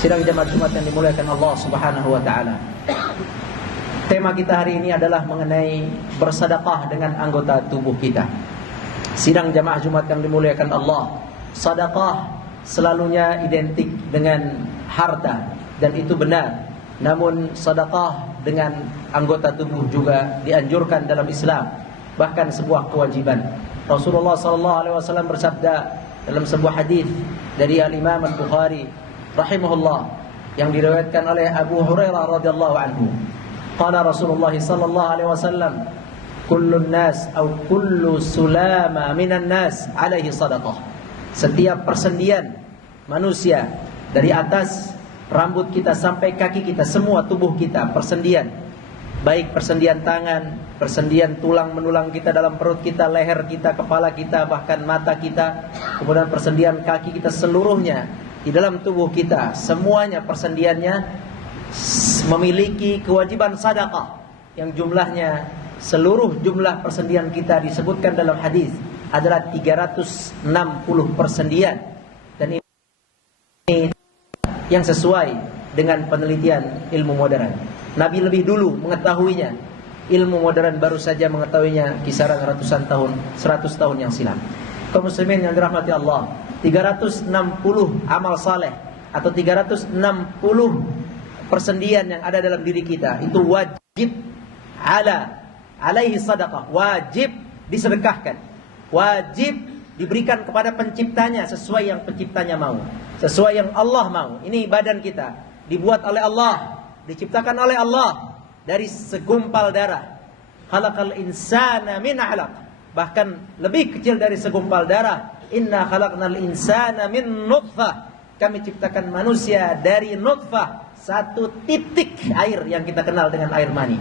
Sidang jemaat Jumat yang dimuliakan Allah Subhanahu wa taala. Tema kita hari ini adalah mengenai bersedekah dengan anggota tubuh kita. Sidang jemaah Jumat yang dimuliakan Allah, sedekah selalunya identik dengan harta dan itu benar. Namun sedekah dengan anggota tubuh juga dianjurkan dalam Islam, bahkan sebuah kewajiban. Rasulullah SAW bersabda dalam sebuah hadis dari Al-Imam Al-Bukhari rahimahullah yang diriwayatkan oleh Abu Hurairah radhiyallahu anhu. Qala Rasulullah sallallahu alaihi wasallam, "Kullun nas atau kullu sulama minan nas alaihi sadaqah." Setiap persendian manusia dari atas rambut kita sampai kaki kita, semua tubuh kita persendian. Baik persendian tangan, persendian tulang menulang kita dalam perut kita, leher kita, kepala kita, bahkan mata kita, kemudian persendian kaki kita seluruhnya di dalam tubuh kita, semuanya persendiannya memiliki kewajiban sedekah yang jumlahnya, seluruh jumlah persendian kita disebutkan dalam hadis adalah 360 persendian, dan ini yang sesuai dengan penelitian ilmu modern. Nabi lebih dulu mengetahuinya, ilmu modern baru saja mengetahuinya kisaran ratusan tahun, 100 tahun yang silam. Kaum muslimin yang dirahmati Allah, 360 amal saleh atau 360 persendian yang ada dalam diri kita itu wajib alaihi sadaqah, wajib disedekahkan, wajib diberikan kepada penciptanya sesuai yang penciptanya mau, sesuai yang Allah mau. Ini badan kita dibuat oleh Allah, diciptakan oleh Allah dari segumpal darah. Khalaqal insana min 'alaq, bahkan lebih kecil dari segumpal darah. Inna khalaqnal insana min nutfah, kami ciptakan manusia dari nutfah, satu titik air yang kita kenal dengan air mani.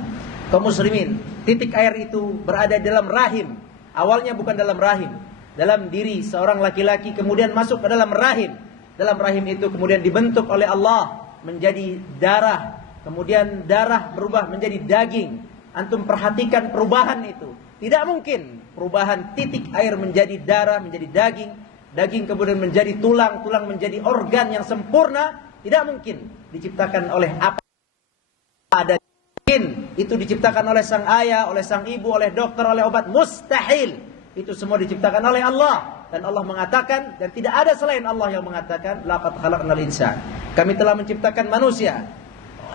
Kaum muslimin, titik air itu berada dalam rahim. Awalnya bukan dalam rahim, dalam diri seorang laki-laki, kemudian masuk ke dalam rahim. Dalam rahim itu kemudian dibentuk oleh Allah menjadi darah, kemudian darah berubah menjadi daging. Antum perhatikan perubahan itu. Tidak mungkin perubahan titik air menjadi darah, menjadi daging, daging kemudian menjadi tulang, tulang menjadi organ yang sempurna. Tidak mungkin diciptakan oleh apa ada. Itu diciptakan oleh sang ayah, oleh sang ibu, oleh dokter, oleh obat. Mustahil. Itu semua diciptakan oleh Allah. Dan Allah mengatakan, dan tidak ada selain Allah yang mengatakan, laqad khalaqnal insan, kami telah menciptakan manusia.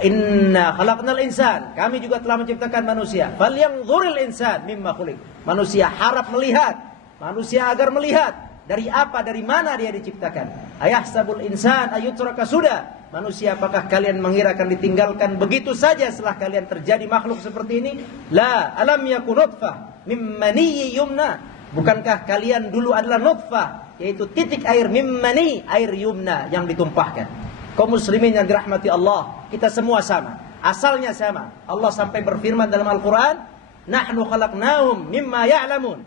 Inna khalaqnal insan, kami juga telah menciptakan manusia. Falyanzuril insan mimma khuliq, manusia harap melihat, manusia agar melihat dari apa, dari mana dia diciptakan. Ayahsabul insan ayutraka sudah, manusia apakah kalian mengira akan ditinggalkan begitu saja setelah kalian terjadi makhluk seperti ini? La alam yakun nutfah mimmani yumna, bukankah kalian dulu adalah nutfah, yaitu titik air mimmani, air yumna yang ditumpahkan. Kaum muslimin yang dirahmati Allah, kita semua sama, asalnya sama. Allah sampai berfirman dalam Al-Quran, nahnu khalaqnahum mimma ya'lamun,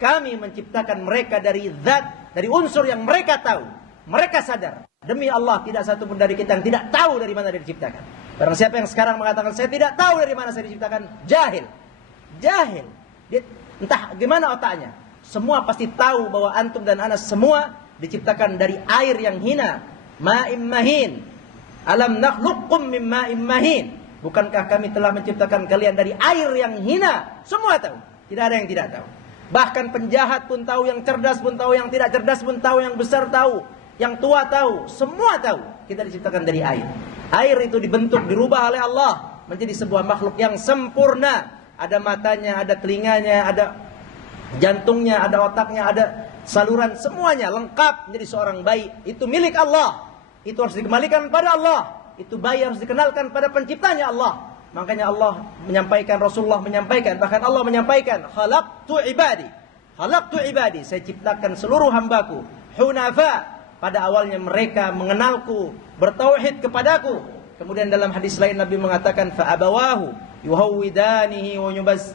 kami menciptakan mereka dari zat, dari unsur yang mereka tahu, mereka sadar. Demi Allah, tidak satu pun dari kita yang tidak tahu dari mana dia diciptakan. Barang siapa yang sekarang mengatakan saya tidak tahu dari mana saya diciptakan, jahil. Jahil. Dia, entah gimana otaknya. Semua pasti tahu bahwa antum dan anas semua diciptakan dari air yang hina, ma'im mahin. Alam nakhluqkum min ma'im mahin, bukankah kami telah menciptakan kalian dari air yang hina? Semua tahu, tidak ada yang tidak tahu. Bahkan penjahat pun tahu, yang cerdas pun tahu, yang tidak cerdas pun tahu, yang besar tahu, yang tua tahu, semua tahu. Kita diciptakan dari air. Air itu dibentuk, dirubah oleh Allah menjadi sebuah makhluk yang sempurna. Ada matanya, ada telinganya, ada jantungnya, ada otaknya, ada saluran, semuanya lengkap menjadi seorang bayi. Itu milik Allah. Itu harus dikembalikan pada Allah. Itu bayi harus dikenalkan pada penciptanya Allah. Makanya Allah menyampaikan, Rasulullah menyampaikan, bahkan Allah menyampaikan, khalaqtu ibadi, saya ciptakan seluruh hambaku hunafa, pada awalnya mereka mengenalku, bertauhid kepadaku. Kemudian dalam hadis lain Nabi mengatakan, fa abawahu yuhawwidanihi wa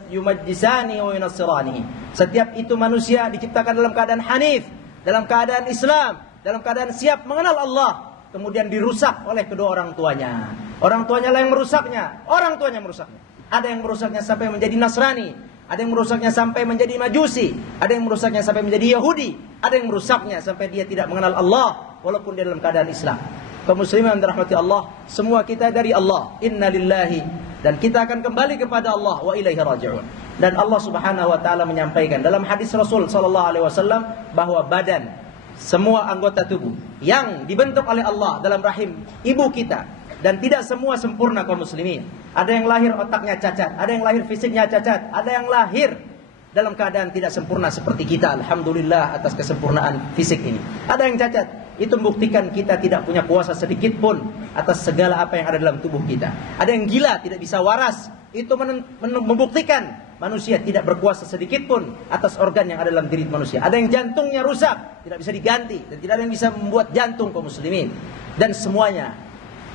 yumajjisanihi wa yunassiranihi. Setiap itu manusia diciptakan dalam keadaan hanif, dalam keadaan Islam, dalam keadaan siap mengenal Allah. Kemudian dirusak oleh kedua orang tuanya. Orang tuanya lah yang merusaknya. Orang tuanya merusaknya. Ada yang merusaknya sampai menjadi Nasrani. Ada yang merusaknya sampai menjadi Majusi. Ada yang merusaknya sampai menjadi Yahudi. Ada yang merusaknya sampai dia tidak mengenal Allah walaupun dia dalam keadaan Islam. Kaum muslimin yang dirahmati Allah, semua kita dari Allah. Inna lillahi, dan kita akan kembali kepada Allah, wa ilaihi raji'un. Dan Allah Subhanahu wa taala menyampaikan dalam hadis Rasul sallallahu alaihi wasallam bahwa badan, semua anggota tubuh yang dibentuk oleh Allah dalam rahim ibu kita, dan tidak semua sempurna kaum muslimin. Ada yang lahir otaknya cacat, ada yang lahir fisiknya cacat, ada yang lahir dalam keadaan tidak sempurna seperti kita. Alhamdulillah atas kesempurnaan fisik ini. Ada yang cacat. Itu membuktikan kita tidak punya kuasa sedikit pun atas segala apa yang ada dalam tubuh kita. Ada yang gila, tidak bisa waras. Itu membuktikan manusia tidak berkuasa sedikit pun atas organ yang ada dalam diri manusia. Ada yang jantungnya rusak, tidak bisa diganti, dan tidak ada yang bisa membuat jantung kaum muslimin. Dan semuanya,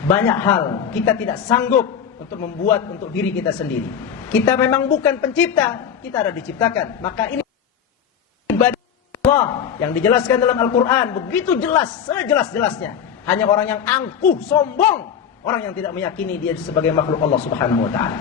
banyak hal kita tidak sanggup untuk membuat untuk diri kita sendiri. Kita memang bukan pencipta, kita ada diciptakan. Maka ini ibadah Allah yang dijelaskan dalam Al-Quran begitu jelas, sejelas-jelasnya. Hanya orang yang angkuh, sombong, orang yang tidak meyakini dia sebagai makhluk Allah Subhanahu wa taala.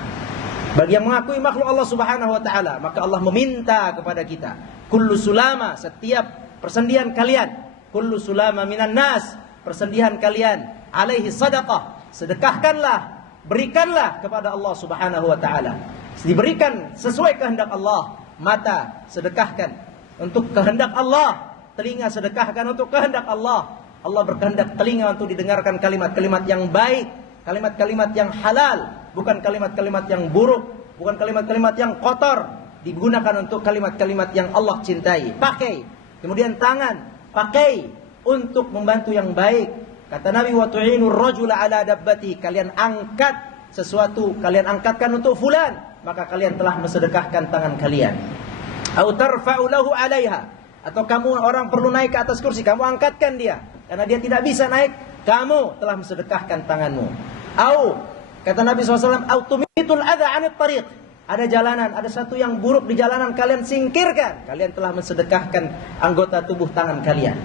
Bagi yang mengakui makhluk Allah Subhanahu wa taala, maka Allah meminta kepada kita, kullu sulama, setiap persendian kalian, kullu sulama minan nas, persendian kalian, alaihi sadaqah, sedekahkanlah, berikanlah kepada Allah Subhanahu wa taala. Diberikan sesuai kehendak Allah. Mata sedekahkan untuk kehendak Allah, telinga sedekahkan untuk kehendak Allah. Allah berkehendak telinga untuk didengarkan kalimat-kalimat yang baik, kalimat-kalimat yang halal, bukan kalimat-kalimat yang buruk, bukan kalimat-kalimat yang kotor. Digunakan untuk kalimat-kalimat yang Allah cintai. Pakai. Kemudian tangan, pakai untuk membantu yang baik. Kata Nabi, wa tu'inur rajula ala dabbati, kalian angkat sesuatu, kalian angkatkan untuk fulan, maka kalian telah mensedekahkan tangan kalian. Au tarfa'u lahu 'alaiha, atau kamu orang perlu naik ke atas kursi, kamu angkatkan dia karena dia tidak bisa naik, kamu telah mensedekahkan tanganmu. Au kata Nabi SAW, au tumitul adza 'anit tariq, ada jalanan, ada satu yang buruk di jalanan, kalian singkirkan, kalian telah mensedekahkan anggota tubuh tangan kalian.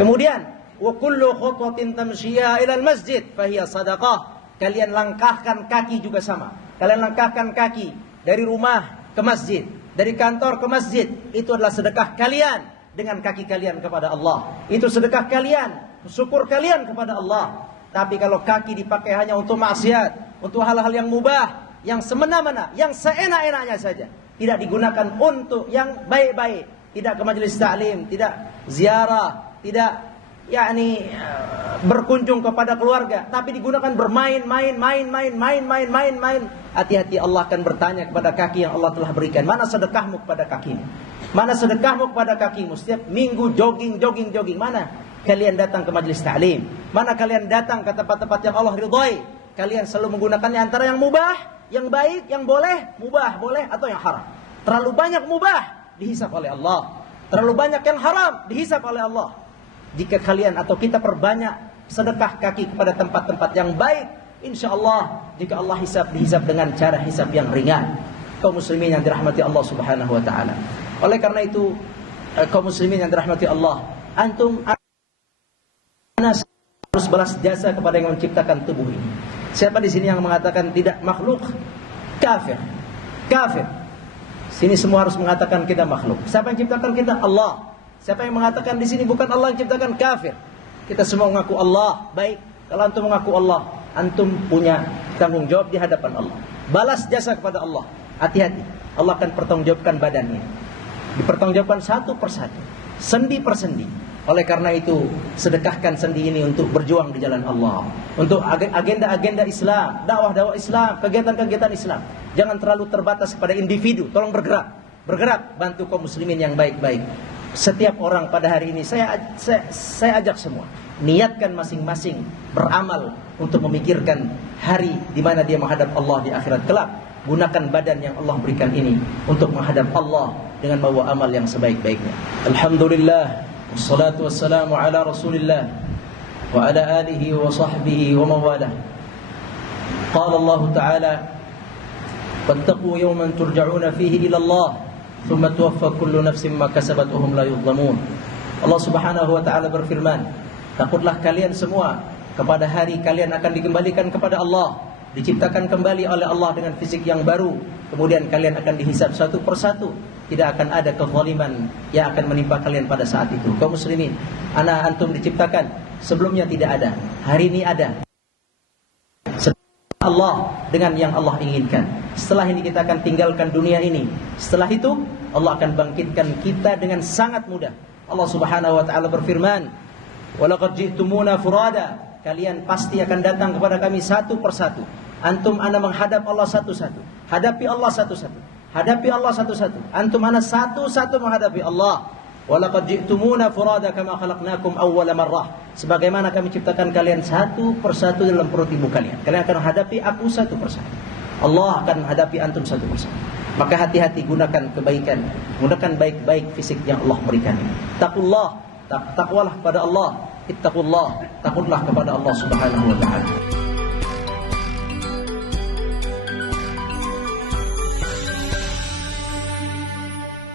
Kemudian wa kullu khutwatin tamshiha ila al-masjid fahiya sadaqah, kalian langkahkan kaki juga sama. Kalian langkahkan kaki dari rumah ke masjid, dari kantor ke masjid, itu adalah sedekah kalian dengan kaki kalian kepada Allah. Itu sedekah kalian, syukur kalian kepada Allah. Tapi kalau kaki dipakai hanya untuk maksiat, untuk hal-hal yang mubah, yang semena-mena, yang seenak-enaknya saja, tidak digunakan untuk yang baik-baik, tidak ke majelis taklim, tidak ziarah, tidak berkunjung kepada keluarga, tapi digunakan bermain. Hati-hati, Allah akan bertanya kepada kaki yang Allah telah berikan, mana sedekahmu kepada kakimu? Mana sedekahmu kepada kakimu? Setiap minggu jogging. Mana kalian datang ke majelis ta'lim? Mana kalian datang ke tempat-tempat yang Allah ridhai? Kalian selalu menggunakannya antara yang mubah, yang baik, yang boleh, mubah boleh, atau yang haram. Terlalu banyak mubah dihisab oleh Allah, terlalu banyak yang haram dihisab oleh Allah. Jika kalian atau kita perbanyak sedekah kaki kepada tempat-tempat yang baik, insya Allah jika Allah dihisab dengan cara hisab yang ringan. Kaum muslimin yang dirahmati Allah Subhanahu wa taala. Oleh karena itu, kaum muslimin yang dirahmati Allah, antum harus balas jasa kepada yang menciptakan tubuh ini. Siapa di sini yang mengatakan tidak makhluk? Kafir. Sini semua harus mengatakan kita makhluk. Siapa yang menciptakan kita? Allah. Siapa yang mengatakan di sini bukan Allah yang ciptakan? Kafir. Kita semua mengaku Allah. Baik, kalau antum mengaku Allah, antum punya tanggung jawab di hadapan Allah. Balas jasa kepada Allah. Hati-hati, Allah akan pertanggungjawabkan badannya. Dipertanggungjawabkan satu persatu, sendi per sendi. Oleh karena itu, sedekahkan sendi ini untuk berjuang di jalan Allah, untuk agenda-agenda Islam, dakwah-dakwah Islam, kegiatan-kegiatan Islam. Jangan terlalu terbatas kepada individu. Tolong bergerak, bantu kaum muslimin yang baik-baik. Setiap orang pada hari ini saya ajak semua, niatkan masing-masing beramal untuk memikirkan hari di mana dia menghadap Allah di akhirat kelak. Gunakan badan yang Allah berikan ini untuk menghadap Allah dengan membawa amal yang sebaik-baiknya. Alhamdulillah, wassalatu wassalamu ala Rasulillah wa ala alihi wa sahbihi wa mawalah. Qala Allah Ta'ala, wattaqu yawman turja'una fihi ila Allah thumma tuwaffa kullu nafsin ma kasabat wa hum la yudhlamun. Allah Subhanahu wa taala berfirman, takutlah kalian semua kepada hari kalian akan dikembalikan kepada Allah, diciptakan kembali oleh Allah dengan fisik yang baru, kemudian kalian akan dihisab satu persatu. Tidak akan ada kezaliman yang akan menimpa kalian pada saat itu. Kaum muslimin, ana antum diciptakan Sebelumnya tidak ada, hari ini ada. Allah dengan yang Allah inginkan. Setelah ini kita akan tinggalkan dunia ini. Setelah itu Allah akan bangkitkan kita dengan sangat mudah. Allah Subhanahu wa taala berfirman, "Walaqad ji'tumuna furada." Kalian pasti akan datang kepada kami satu persatu. Antum ana menghadap Allah satu-satu. Hadapi Allah satu-satu. Hadapi Allah satu-satu. Antum ana satu-satu menghadapi Allah. Walaqad ji'tumuna furada kama khalaqnakum awwala marrah. Sebagaimana kami ciptakan kalian satu persatu dalam perut ibu kalian. Kalian akan hadapi aku satu persatu. Allah akan menghadapi antum satu persatu. Maka hati-hati, gunakan kebaikan, gunakan baik-baik fisik yang Allah berikan ini. Taqullah, takwalah kepada Allah. Ittaqullah, takutlah kepada Allah Subhanahu wa taala.